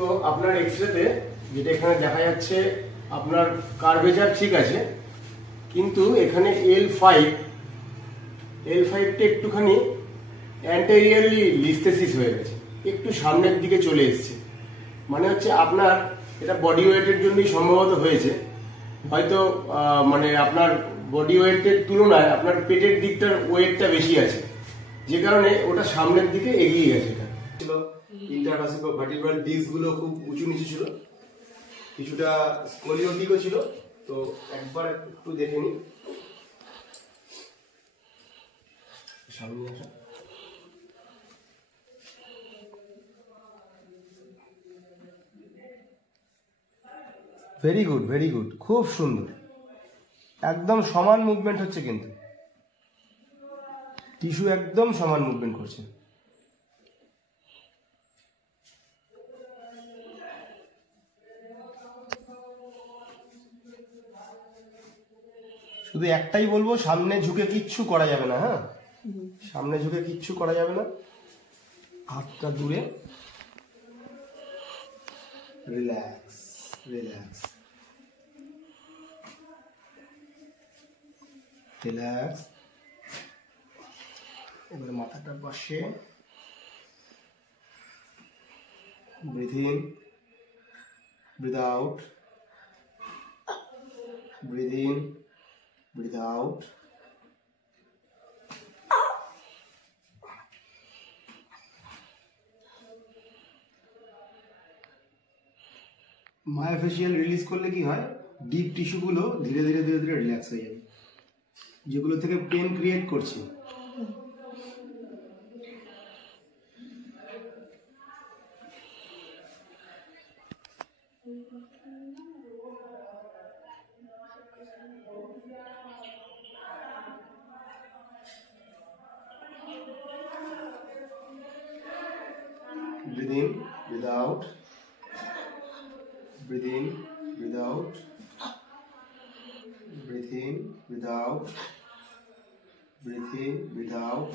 তো আপনার এক্সরেতে যেটা এখানে দেখা যাচ্ছে আপনার কার্ভেচার ঠিক আছে, কিন্তু এখানে L5টা একটুখানি অ্যান্টেরিয়রলি লিস্থেসিস হয়ে গেছে, একটু সামনের দিকে চলে এসেছে। মানে হচ্ছে আপনার এটা বডি ওয়েটের জন্যই সম্ভবত হয়েছে, হয়তো মানে আপনার বডি ওয়েটের তুলনায় আপনার পেটের দিকটার ওয়েটটা বেশি আছে, যে কারণে ওটা সামনের দিকে এগিয়ে গেছে। এটা ছিল ইন্টারভার্টিব্রাল ভার্টিব্রাল ডিস্কগুলো খুব উঁচু নিচু ছিল, কিছুটা স্কলিওটিকও ছিল। তো একবার একটু দেখে নিই সামনে আসা। ভেরি গুড, ভেরি গুড, খুব সুন্দর, একদম সমান মুভমেন্ট হচ্ছে, কিন্তু টিস্যু একদম সমান মুভমেন্ট করছে। শুধু একটাই বলবো, সামনে ঝুঁকে কিচ্ছু করা যাবে না। হ্যাঁ, সামনে ঝুঁকে কিচ্ছু করা যাবে না, হাতটা দূরে, রিল্যাক্স রিল্যাক্স রিল্যাক্স। এবার মাথাটার পাশে breathe in, breathe out, breathe in, breathe out. Myofascial release করলে কি হয়, ডিপ টিস্যুগুলো ধীরে ধীরে ধীরে ধীরে রিল্যাক্স হয়ে যাবে, যেগুলো থেকে পেন ক্রিয়েট করছে। Breathe in, breathe out. Breathe in, breathe out. Breathe in, breathe out. Breathe in, breathe out.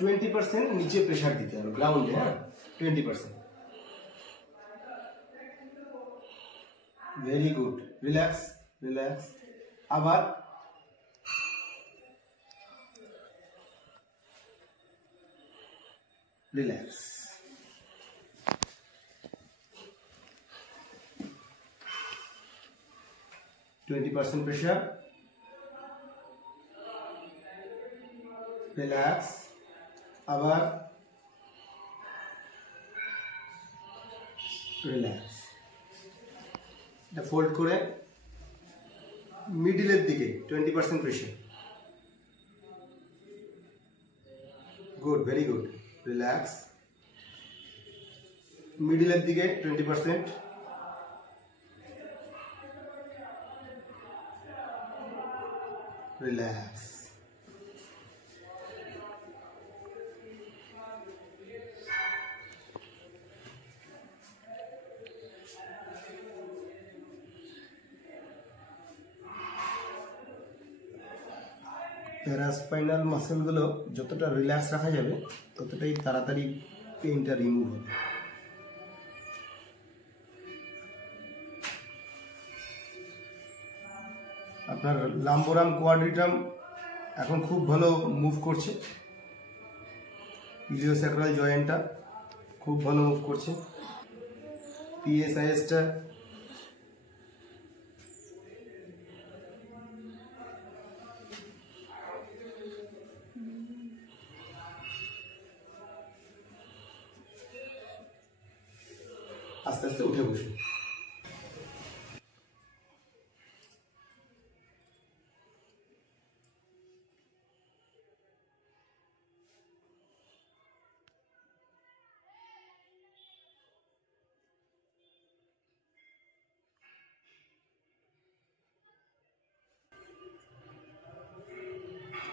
%20 नीचे प्रेशर दीते हैं, ग्राउंड है 20%। Very good, relax relax. आबार रिलैक्स। %20 pressure, relax. আবার রিল্যাক্স। এটা ফোল্ড করে মিডলের দিকে 20% pressure. Good, very good, relax. মিডলের দিকে 20%, রিল্যাক্স। প্যারাস্পাইনাল মাসেলগুলো যতটা রিল্যাক্স রাখা যাবে ততটাই তাড়াতাড়ি পেইনটা রিমুভ হবে। আপনার লাম্বোরাম কোয়াড্রিটাম এখন খুব ভালো মুভ করছে, ইলিওস্যাক্রাল জয়েন্টটা খুব ভালো মুভ করছে, পিএসআইএসটা আস্তে আস্তে উঠে বসে।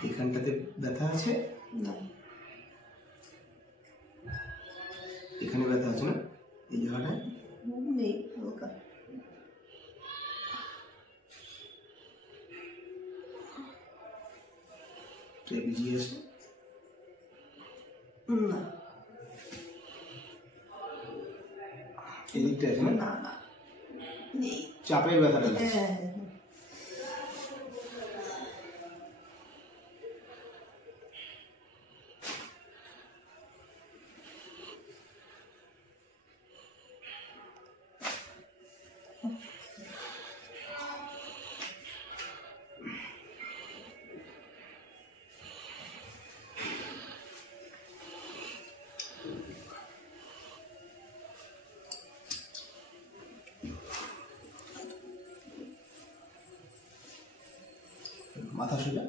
এখানটাতে ব্যথা আছে না, এখানে ব্যথা আছে না? এই জায়গাটায় নেই হালকা। ট্রেপিজিয়াস না, এদিকটা আছে না না নেই। চাপের ব্যথাটা লাগছে। হ্যাঁ মাথা সোজা।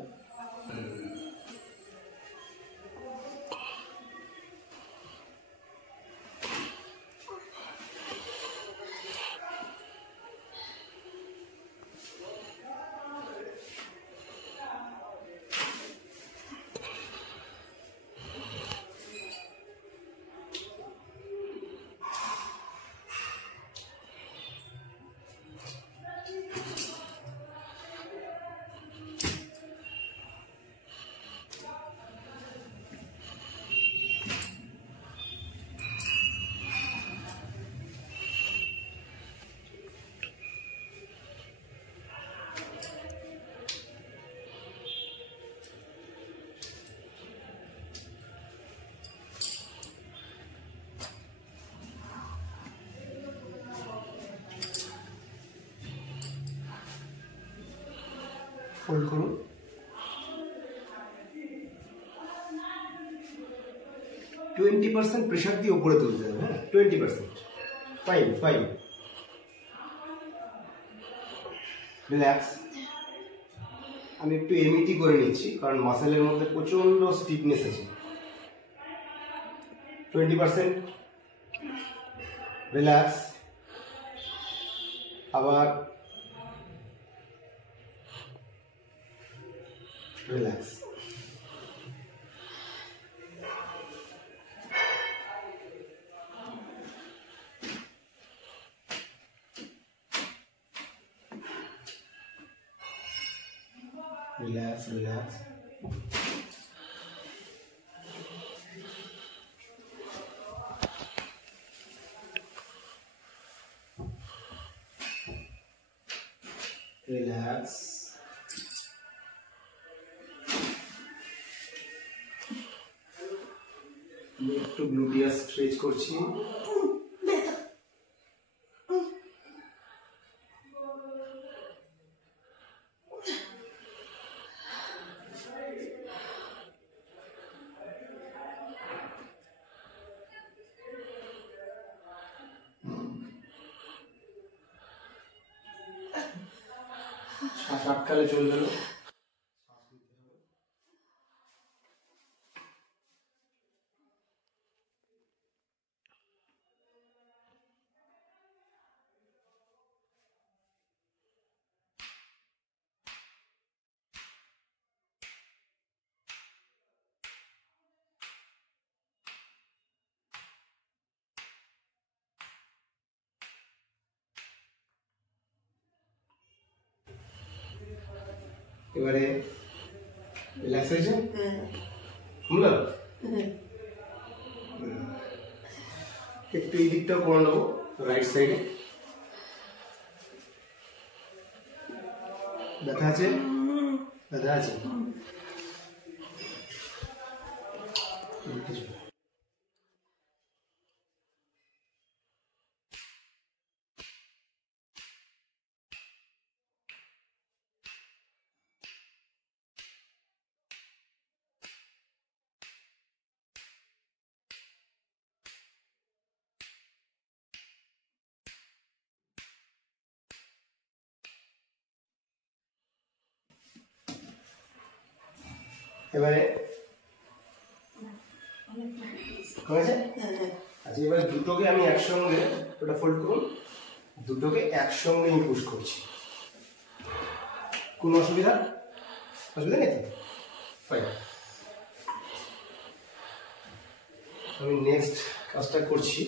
ফোল্ড করুন। %20 প্রেশার দিয়ে উপরে তুলতে হবে। হ্যাঁ, 20%। Fine fine. রিল্যাক্স। আমি একটু এমইটি করে নিচ্ছি কারণ মাসেলের মধ্যে প্রচন্ড স্টিফনেস আছে। 20%। রিল্যাক্স। আবার রিল্যাক্স। Relax relax. রিল্যাক্স। একটু গ্লুটিয়াস স্ট্রেচ করছি। শ্বাস আটকালে চলবে না। এবারে রিল্যাক্সেশন হলো। একটু এই দিকটাও করে নেবো, রাইট সাইডে। ব্যথা আছে? ব্যথা আছে। এবারে হয়েছে? আচ্ছা, এবারে দুটোকে আমি একসঙ্গে, ওটা ফোল্ড করুন, দুটোকে একসঙ্গে আমি পুশ করছি। কোনো অসুবিধা নেই তো? ফাইন। আমি নেক্সট কাজটা করছি।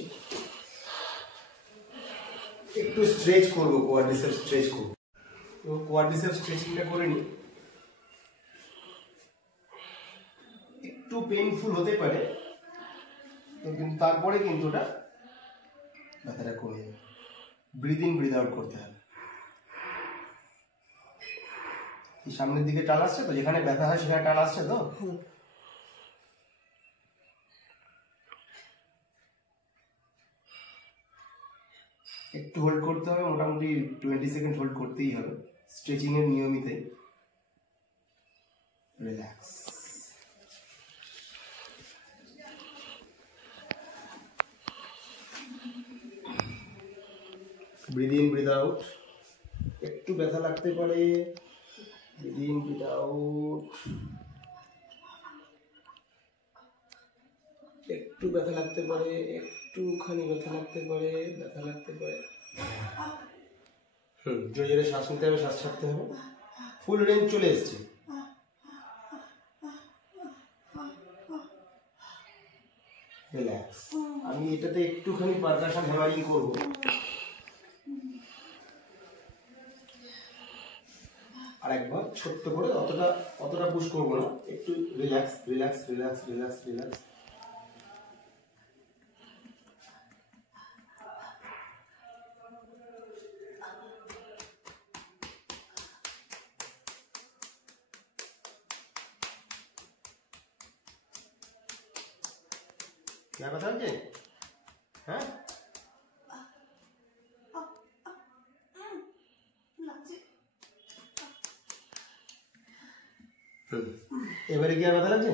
একটু স্ট্রেচ করব, কোয়াড্রিসেপস স্ট্রেচ করব। তো কোয়াড্রিসেপস স্ট্রেচিংটা করে নিই। একটু পেইনফুল হতে পারে, কিন্তু তারপরে কিন্তু ওটা ব্যথাটা কমে যাবে। ব্রিদ ইন ব্রিদ আউট করতে হবে। সামনের দিকে টান আসছে তো, যেখানে ব্যথা হয় সেখানে টান আসছে তো। একটু হোল্ড করতে হবে, মোটামুটি 20 সেকেন্ড হোল্ড করতেই হবে স্ট্রেচিং এর নিয়মিত। Relax. Breathe in breathe out. একটু ব্যথা লাগতে পারে, ব্রিদ ইন ব্রিদ আউট। একটু ব্যথা লাগতে পারে, একটুখানি ব্যথা লাগতে পারে, ব্যথা লাগতে পারে। জোরে জোরে শ্বাস নিতে হবে, শ্বাস ছাড়তে হবে। ফুল রেঞ্জ চলে এসছে। রিল্যাক্স। আমি এটাতে একটুখানি পারকাশন হ্যামারিং করবো। আর একবার ছোট্ট করে, অতটা পুশ করবো না, একটু relax relax relax relax relax. क्या बता मुझे? हाँ? এবারে কি আর ব্যথা লাগছে?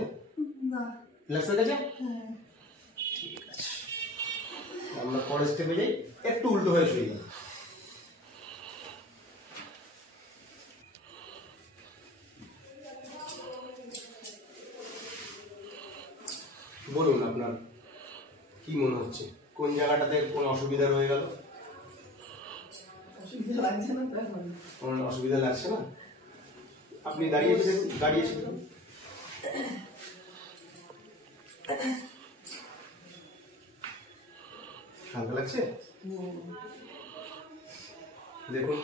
না। রিল্যাক্স হয়ে গেছে? ঠিক আছে। আমরা পরের স্টেপে যাই, একটু উল্টো হয়ে শুয়ে যাই। বলুন আপনার কি মনে হচ্ছে, কোন জায়গাটাতে কোনো অসুবিধা রয়ে গেল? অসুবিধা লাগছে না তো এখন? কোনো অসুবিধা লাগছে না? আপনি দাঁড়িয়ে দাঁড়িয়েছিলেন। হালকা লাগছে? দেখুন,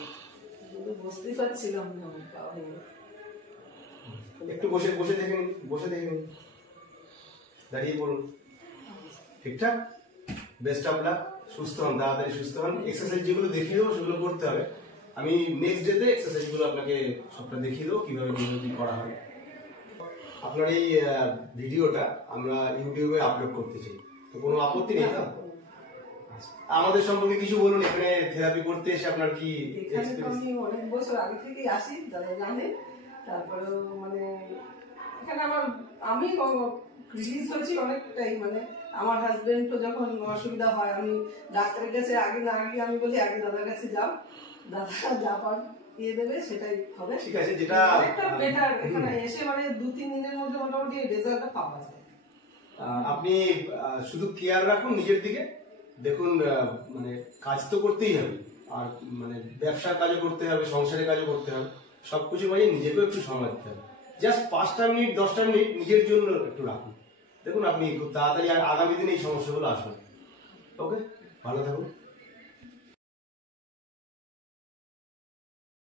বুঝতেই পারছিলাম না। একটু বসে দেখে নিন, দাঁড়িয়ে পড়ুন। ঠিকঠাক? Best of luck. সুস্থ হন, তাড়াতাড়ি সুস্থ হন। এক্সারসাইজ যেগুলো দেখিয়ে দেবো সেগুলো করতে হবে। আমি নেক্সট ডেতে এক্সারসাইজগুলো আপনাকে সবটা দেখিয়ে দেবো কিভাবে করা হয়। আপনার এই ভিডিওটা আমরা ইউটিউবে আপলোড করতে চাই, তো কোনো আপত্তি নেই তো? আমাদের সম্পর্কে কিছু বলুন, এখানে থেরাপি করতে এসে আপনার কি এক্সপেরিয়েন্স? আমি অনেক বছর আগে থেকেই আসি, দাদা জানে। তারপরেও মানে এখানে আমি রিলিজ হয়েছি অনেকটাই। মানে আমার হাজবেন্ড তো যখন অসুবিধা হয়, আমি ডাক্তারের কাছে আগে না আগে আমি বলি আগে দাদার কাছে যাও, দাদা যা পার দিয়ে দেবে সেটাই হবে। ঠিক আছে, যেটা অনেকটা বেটার। এখানে এসে মানে 2-3 দিনের মধ্যে মোটামুটি রেজাল্টটা পাওয়া যায়। আপনি শুধু কেয়ার রাখুন নিজের দিকে। দেখুন, মানে কাজ তো করতেই হবে, আর মানে ব্যবসার কাজও করতে হবে, সংসারের কাজও করতে হবে। সবকিছু মাঝে নিজেকেও একটু সময় দিতে হবে। জাস্ট 5টা মিনিট 10টা মিনিট নিজের জন্য একটু রাখুন। দেখুন, আপনি খুব তাড়াতাড়ি আর আগামী দিনে এই সমস্যাগুলো আসবে। ওকে, ভালো থাকুন।